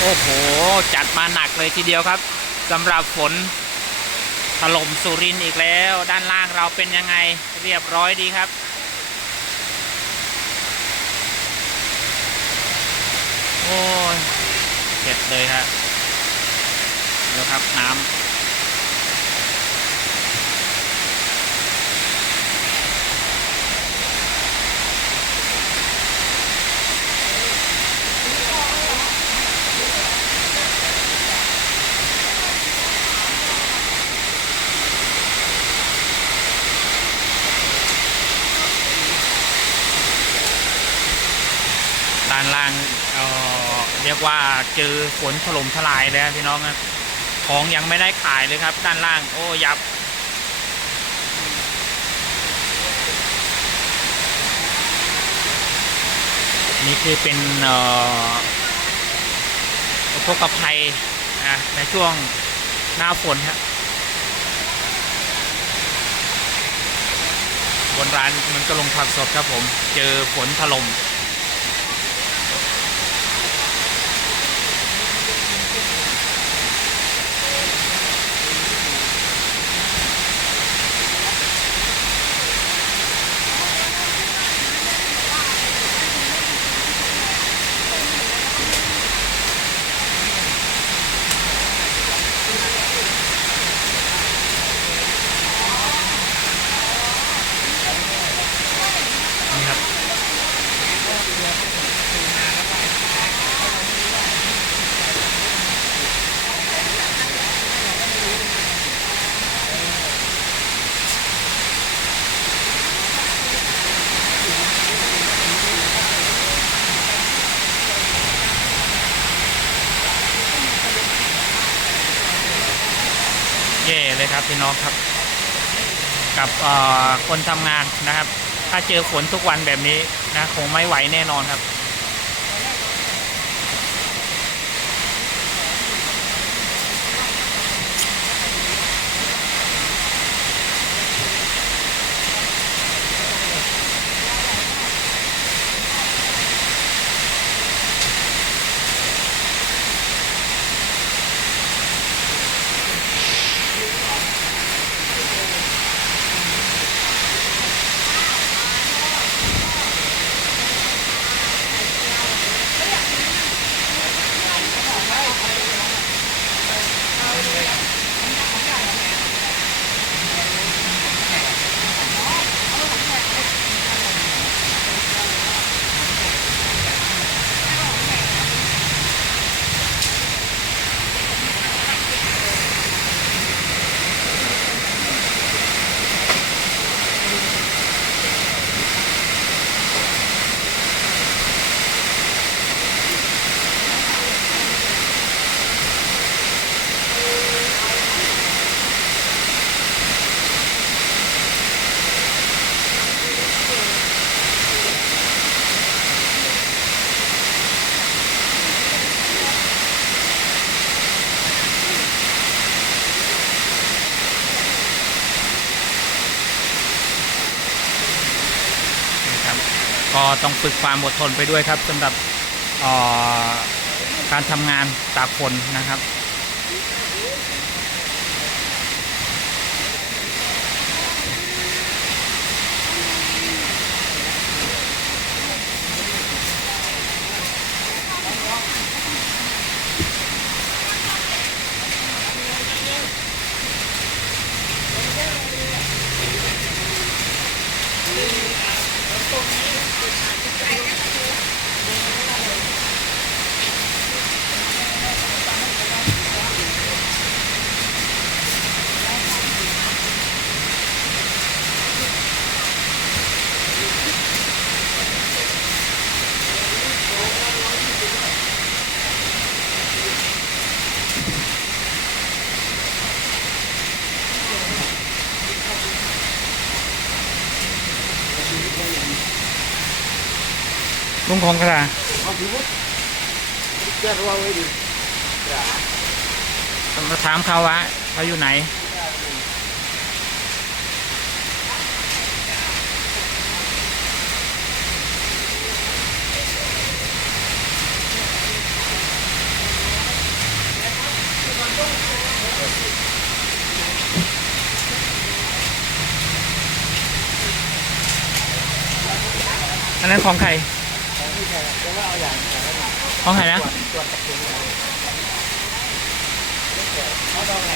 โอ้โห จัดมาหนักเลยทีเดียวครับสำหรับฝนถล่มสุรินทร์อีกแล้ว ด้านล่างเราเป็นยังไงเรียบร้อยดีครับ โอ้ยเจ็ดเลยครับเดี๋ยวครับน้ำ ด้านล่างเอ่อเรียกว่าเจอฝนถล่มทลายเลยครับพี่น้องครับของยังไม่ได้ขายเลยครับ ด้านล่างโอ้ยับ นี่คือเป็นเอ่ออุทกภัยนะในช่วงหน้าฝนครับบนร้านมันก็ลงผักสดครับผม เจอฝนถล่ม ย่เลยครับพี่น้องครับ กับคนทำงานนะครับ ถ้าเจอฝนทุกวันแบบนี้นะคงไม่ไหวแน่นอนครับ ก็ต้องฝึกความอดทนไปด้วยครับสำหรับการทำงานตากฝนนะครับ ลุงของกระดาเอาถาแก้ตัวไว้ดิมาถามเขาว่าเขาอยู่ไหนอันนั้นของใคร แท้จะว่าเอาอย่างอย่างนั้นของใครนะตรวจตรวจกับตัวเราเขาต้องไง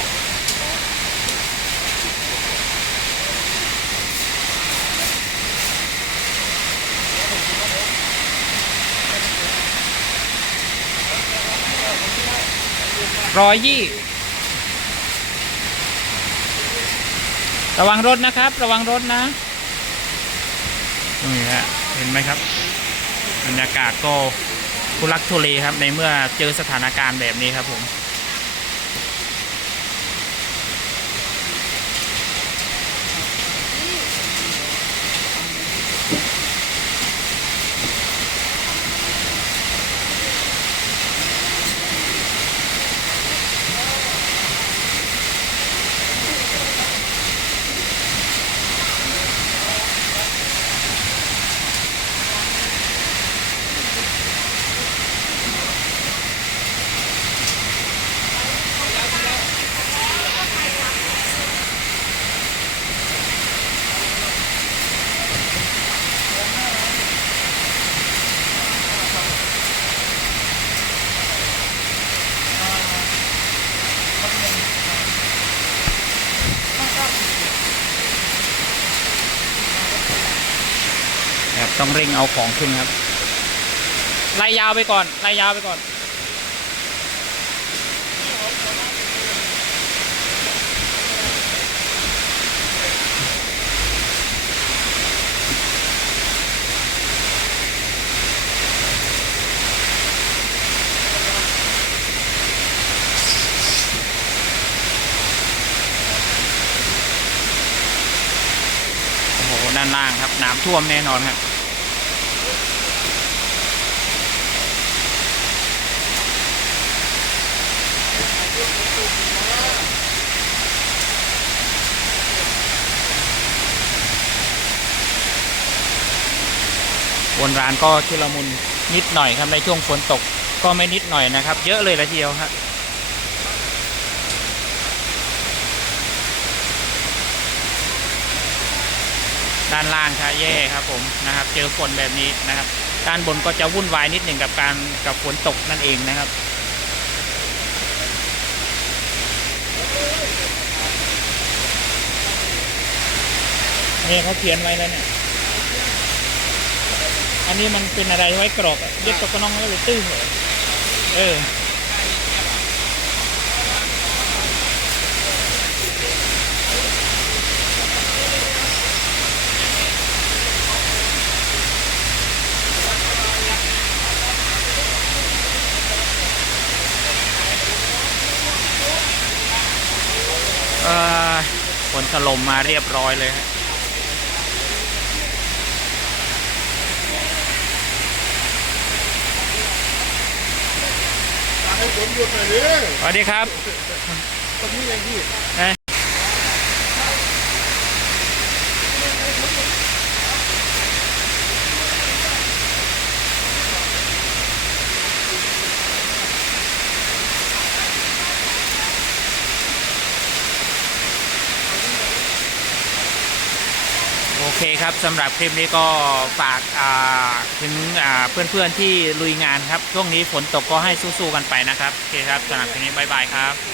ร้อยยี่ ระวังรถนะครับ ระวังรถนะ นี่ฮะ เห็นไหมครับ บรรยากาศก็ทุลักทุเลครับในเมื่อเจอสถานการณ์แบบนี้ครับผม ต้องเร่งเอาของขึ้นครับไล่ยาวไปก่อนไล่ยาวไปก่อน โอ้โหด้านล่างครับน้ำท่วมแน่นอนครับ บนร้านก็ชุลมุนนิดหน่อยครับในช่วงฝนตกก็ไม่นิดหน่อยนะครับ เยอะเลยละทีเดียวครับด้านล่างค่ะแย่ครับผมนะครับ เจอฝนแบบนี้นะครับ ด้านบนก็จะวุ่นวายนิดหนึ่งกับการกับฝนตกนั่นเองนะครับนี่เขาเขียนไว้แล้วเนี่ย อันนี้มันเป็นอะไรไว้กรอกอะเย็บตกกระนองแล้วหรือตื้อเหรอเออเออฝนถล่มมาเรียบร้อยเลยฮะ ให้ผมหยุดหน่อยดิ สวัสดีครับตรงนี้เองพี่เอ้ เคครับสำหรับคลิปนี้ก็ฝากาถึงเพื่อนๆที่ลุยงานครับ ช่วงนี้ฝนตกก็ให้สู้ๆกันไปนะครับ โอเคครับสำหรับคลิปนี้บ๊ายบายครับ